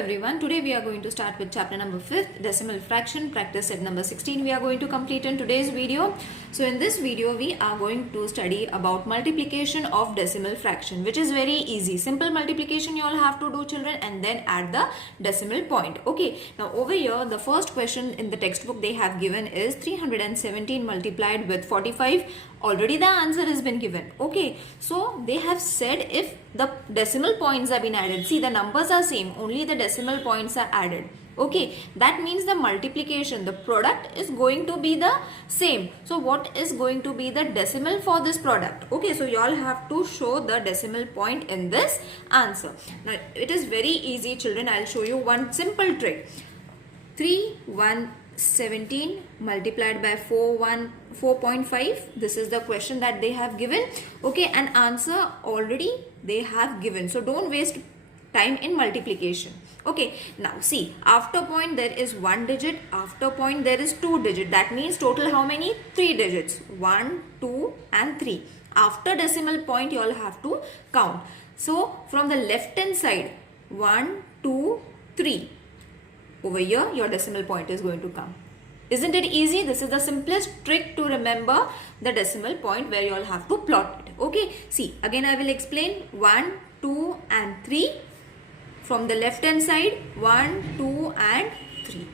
everyone, today we are going to start with chapter number 5th, decimal fraction, practice set number 16 we are going to complete in today's video. So in this video we are going to study about multiplication of decimal fraction, which is very easy. Simple multiplication you all have to do, children, and then add the decimal point. Okay, now over here the first question in the textbook they have given is 317 multiplied with 45. Already the answer has been given. Okay, so they have said if the decimal points have been added, see the numbers are same, only the decimal points are added. Okay, that means the multiplication, the product is going to be the same. So what is going to be the decimal for this product? Okay, so you all have to show the decimal point in this answer. Now it is very easy, children. I'll show you one simple trick. 317 multiplied by 4.5. This is the question that they have given. Okay, and answer already they have given. So don't waste time in multiplication. Okay, now see, after point there is 1 digit, after point there is 2 digit. That means total how many? 3 digits. 1, 2 and 3. After decimal point you all have to count. So from the left hand side, 1, 2, 3. Over here your decimal point is going to come. Isn't it easy? This is the simplest trick to remember the decimal point where you all have to plot it. Okay, see, again I will explain. 1, 2 and 3. From the left hand side, 1, 2 and 3.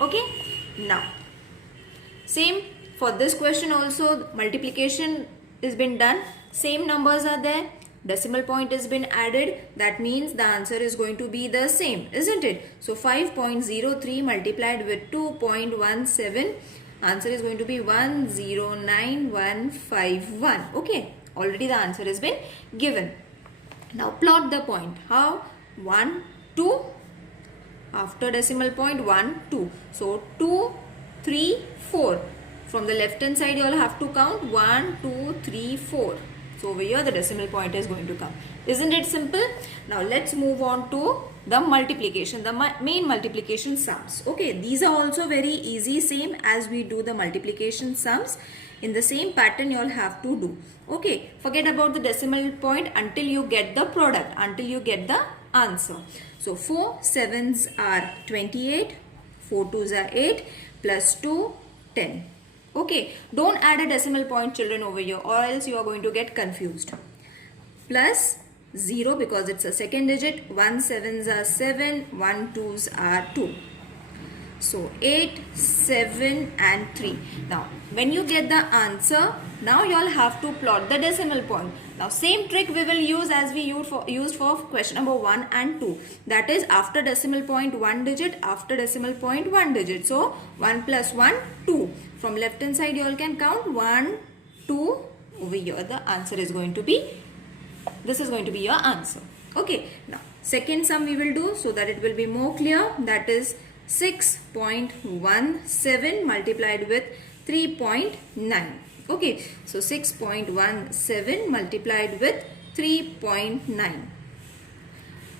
Okay, now same for this question also. Multiplication is been done, same numbers are there, decimal point has been added. That means the answer is going to be the same, isn't it? So 5.03 multiplied with 2.17, answer is going to be 109151. Okay, already the answer has been given. Now plot the point. How? 1, 2, after decimal point 1, 2. So 2, 3, 4. From the left hand side you all have to count 1, 2, 3, 4. So over here the decimal point is going to come. Isn't it simple? Now let's move on to the multiplication, the main multiplication sums. Okay, these are also very easy, same as we do the multiplication sums. In the same pattern you all have to do. Okay, forget about the decimal point until you get the product, until you get the answer. So 4 7s are 28, 4 2s are 8, plus 2, 10. Okay, don't add a decimal point, children, over here, or else you are going to get confused. Plus 0 because it's a second digit. 1 7s are 7, 1 2s are 2. So 8, 7 and 3. Now when you get the answer, now you all have to plot the decimal point. Now same trick we will use as we used for question number 1 and 2. That is after decimal point 1 digit, after decimal point 1 digit. So 1 plus 1, 2. From left hand side you all can count 1, 2. Over here the answer is going to be, this is going to be your answer. Okay, now second sum we will do so that it will be more clear. That is 6.17 multiplied with 3.9. Okay, so 6.17 multiplied with 3.9.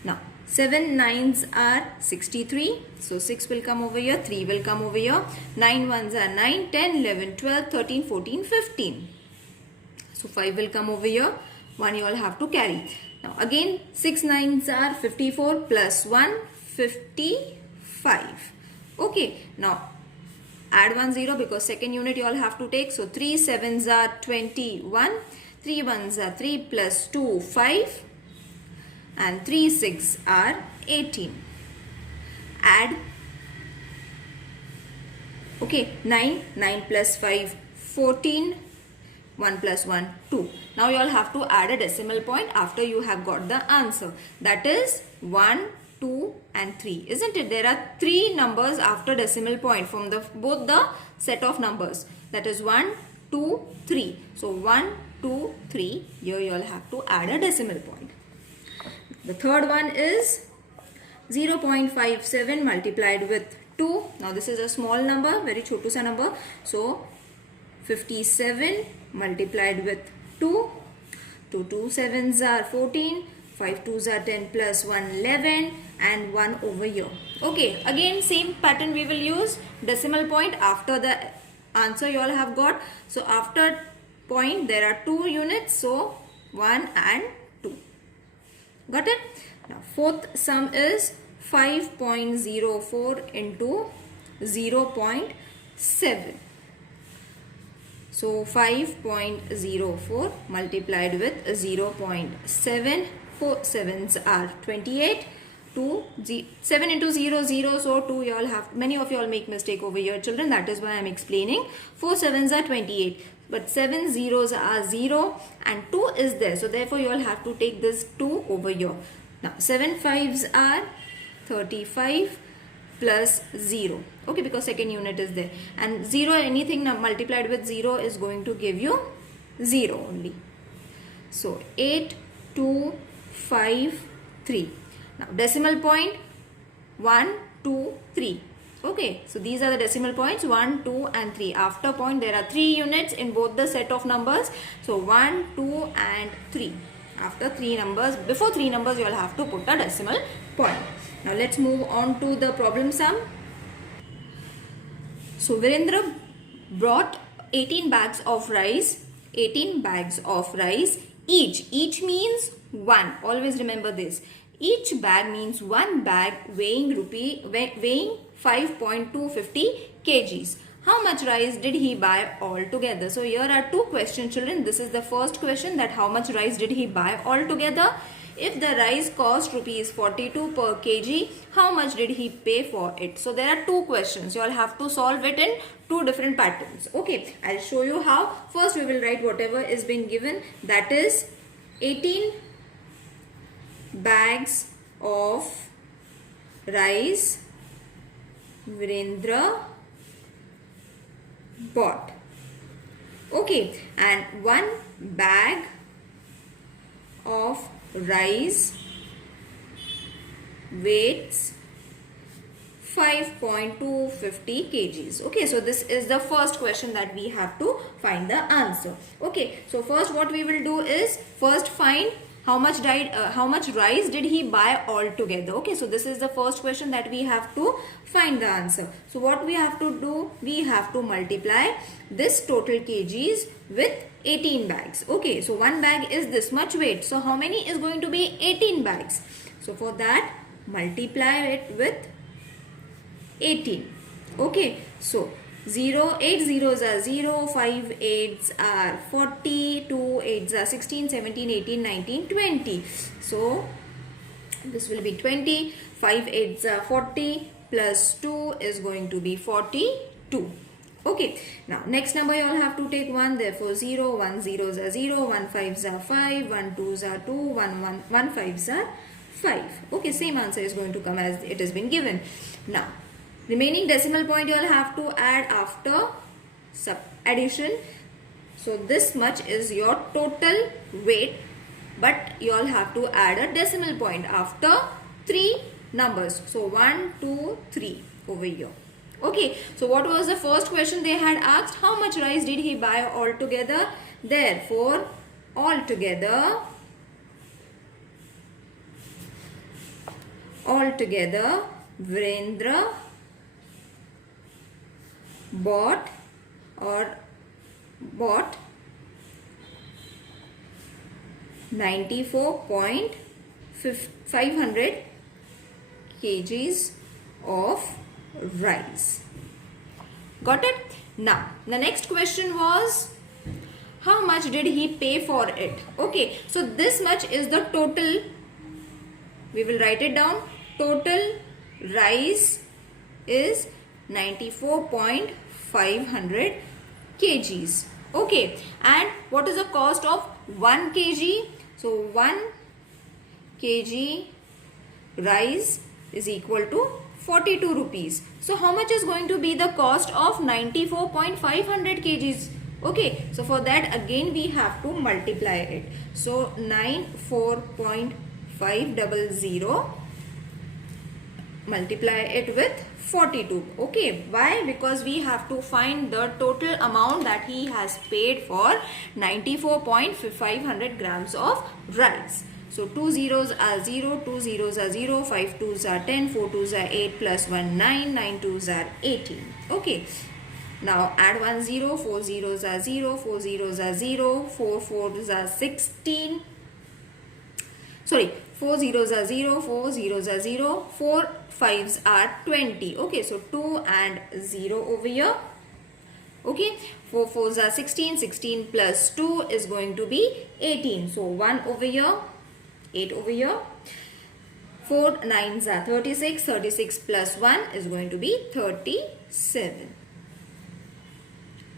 Now 7 9s are 63. So 6 will come over here, 3 will come over here. 9 1s are 9, 10, 11, 12, 13, 14, 15. So 5 will come over here. 1 you all have to carry. Now again 6 9s are 54 plus 1, 55. Okay, now add 1 0 because second unit you all have to take. So 3 7s are 21, 3 1s are 3 plus 2 5 and 3 6 are 18. Add, okay, 9 plus 5 14, 1 plus 1 2. Now you all have to add a decimal point after you have got the answer. That is 1, 2 and 3, isn't it? There are 3 numbers after decimal point from both the set of numbers. That is 1, 2, 3. So 1, 2, 3. Here you all have to add a decimal point. The third one is 0.57 multiplied with 2. Now this is a small number, very chotu sa number. So 57 multiplied with 2. 2 7s are 14. 5 2s are 10 plus 1 11 and 1 over here. Okay, again same pattern we will use. Decimal point after the answer you all have got. So after point there are 2 units. So 1 and 2. Got it? Now fourth sum is 5.04 into 0.7. So 5.04 multiplied with 0.7. 4 sevens are 28. 7 into 0, 0. So 2, you all have, many of you all make mistake over here, children. That is why I am explaining. 4 sevens are 28. But 7 zeros are 0 and 2 is there. So therefore you all have to take this 2 over here. Now 7 fives are 35 plus 0. Okay, because second unit is there. And 0, anything multiplied with 0 is going to give you 0 only. So 8, 2, 5, 3. Now decimal point 1, 2, 3. Okay, so these are the decimal points 1, 2 and 3. After point there are 3 units in both the set of numbers. So 1, 2 and 3. After 3 numbers, before 3 numbers you will have to put a decimal point. Now let's move on to the problem sum. So Virendra brought 18 bags of rice. 18 bags of rice each. Each means 1. Always remember this. Each bag means 1 bag weighing 5.250 kgs. How much rice did he buy altogether? So here are 2 questions, children. This is the first question, that how much rice did he buy altogether? If the rice cost rupees 42 per kg, how much did he pay for it? So there are 2 questions. You all have to solve it in 2 different patterns. Okay, I'll show you how. First we will write whatever is been given, that is 18 bags of rice Virendra bought. Okay, and 1 bag of rice weighs 5.250 kgs. Okay, so this is the first question that we have to find the answer. Okay, so first what we will do is first find how much rice did he buy altogether. Okay, so this is the first question that we have to find the answer. So what we have to do, we have to multiply this total kgs with 18 bags. Okay, so 1 bag is this much weight. So how many is going to be 18 bags? So for that, multiply it with 18. Okay, so 0, 8 zeros are 0, 5 8s are 40, 2 8s are 16, 17, 18, 19, 20. So this will be 20, 5 8s are 40 plus 2 is going to be 42. Okay, now next number you all have to take 1, therefore 0, 1 zeros are 0, 1 5s are 5, 1 2s are 2, 1 5s are 5. Okay, same answer is going to come as it has been given. Now remaining decimal point you all have to add after addition. So this much is your total weight, but you all have to add a decimal point after 3 numbers. So 1, 2, 3 over here. Okay, so what was the first question they had asked? How much rice did he buy altogether? Therefore, altogether Virendra bought 94.500 kgs of rice. Got it? Now the next question was, how much did he pay for it? Okay, so this much is the total. We will write it down. Total rice is 94.500 kgs. Okay, and what is the cost of 1 kg? So 1 kg rice is equal to 42 rupees. So how much is going to be the cost of 94.500 kgs? Okay, so for that again we have to multiply it. So 94.500 multiply it with 42. Okay, why? Because we have to find the total amount that he has paid for 94.500 grams of rice. So 2 zeros are 0, 2 zeros are 0, 5 2s are 10, 4 2s are 8 plus 1 9, 9 2s are 18. Okay, now add 1 0, 4 zeros are 0, 4 zeros are 0, 4 4s are 16. Sorry, 4 zeros are 0, 4 zeros are 0, 4 5s are 20. Okay, so 2 and 0 over here. Okay, 4 4s are 16, 16 plus 2 is going to be 18. So 1 over here, 8 over here. 4 9s are 36, 36 plus 1 is going to be 37.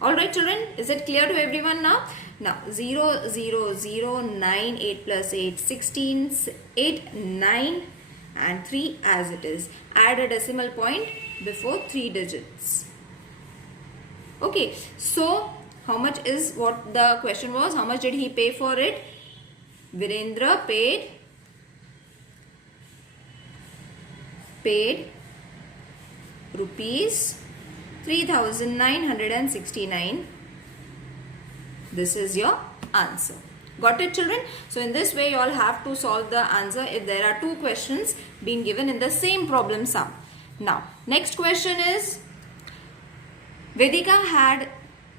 Alright children, is it clear to everyone now? Now 0, 0, 0, 9, 8 plus 8, 16, 8, 9 and 3 as it is. Add a decimal point before 3 digits. Okay, so how much is what the question was? How much did he pay for it? Virendra paid rupees 3,969. This is your answer. Got it children? So in this way you all have to solve the answer if there are two questions being given in the same problem sum. Now next question is Vedika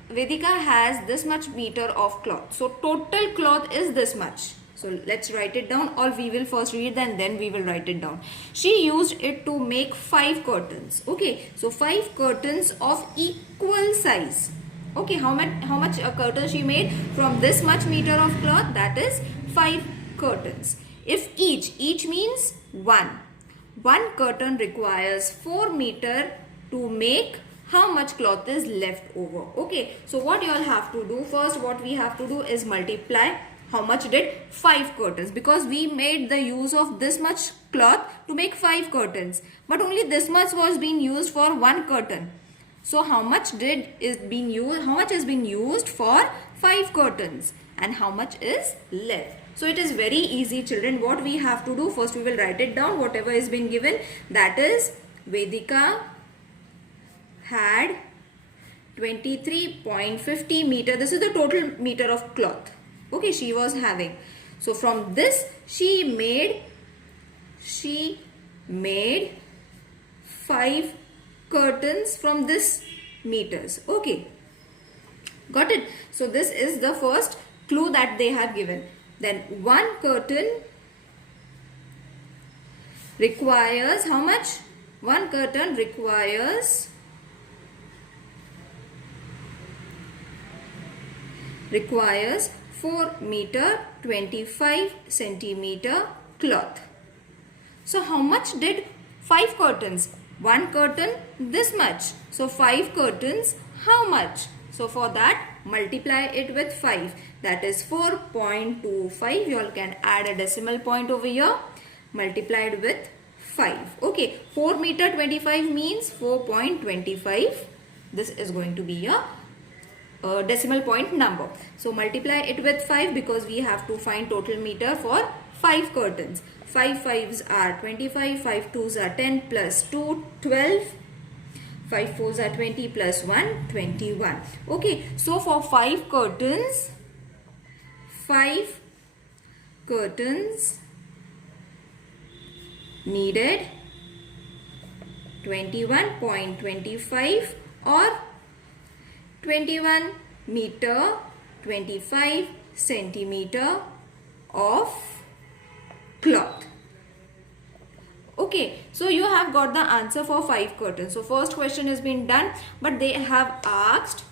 has this much meter of cloth. So total cloth is this much. So let's write it down, or we will first read and then we will write it down. She used it to make 5 curtains. Okay, so 5 curtains of equal size. Okay, how much a curtain she made from this much meter of cloth? That is 5 curtains. If each means 1 curtain requires 4 meter to make how much cloth is left over. Okay, so what you all have to do, first what we have to do is multiply how much did 5 curtains, because we made the use of this much cloth to make 5 curtains, but only this much was being used for 1 curtain. So how much is being used for 5 curtains and how much is left? So it is very easy children. What we have to do, first we will write it down whatever is been given. That is Vedika had 23.50 meter. This is the total meter of cloth. Okay, she was having. So from this she made 5 curtains from this meters. Okay, got it? So this is the first clue that they have given. Then 1 curtain requires how much? 1 curtain requires 4 meter 25 centimeter cloth. So how much did 5 curtains? 1 curtain this much. So 5 curtains how much? So for that multiply it with 5. That is 4.25. You all can add a decimal point over here. Multiplied with 5. Okay, 4 meter 25 means 4.25. This is going to be a decimal point number. So multiply it with 5 because we have to find total meter for 5 curtains. 5 5s are 25, 5 2s are 10 plus 2 12, 5 4s are 20 plus 1 21. Okay, so for 5 curtains needed 21.25 or 21 meter 25 centimeter of cloth. Okay, so you have got the answer for 5 curtains. So first question has been done, but they have asked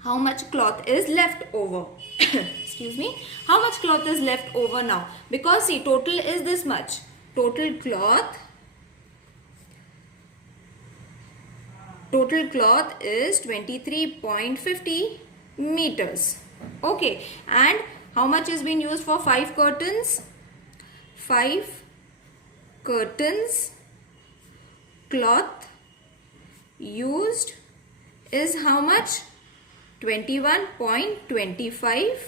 how much cloth is left over. Excuse me. How much cloth is left over now? Because see, total is this much. Total cloth is 23.50 meters. Okay, and how much is being used for 5 curtains? 5 curtains cloth used is how much? 21.25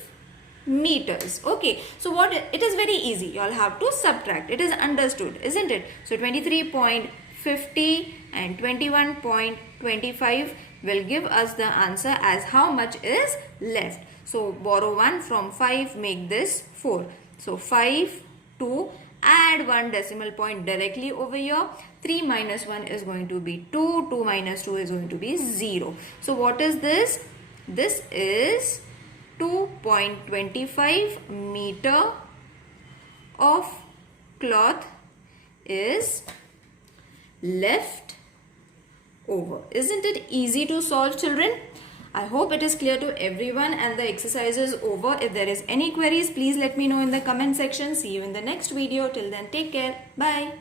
meters. Okay, so what it is very easy. You all have to subtract. It is understood, isn't it? So 23.50 and 21.25 will give us the answer as how much is left. So borrow 1 from 5, make this 4. So 5 to add 1 decimal point directly over here. 3 minus 1 is going to be 2. 2 minus 2 is going to be 0. So what is this? This is 2.25 meter of cloth is left over. Isn't it easy to solve, children? I hope it is clear to everyone and the exercise is over. If there is any queries, please let me know in the comment section. See you in the next video. Till then, take care. Bye.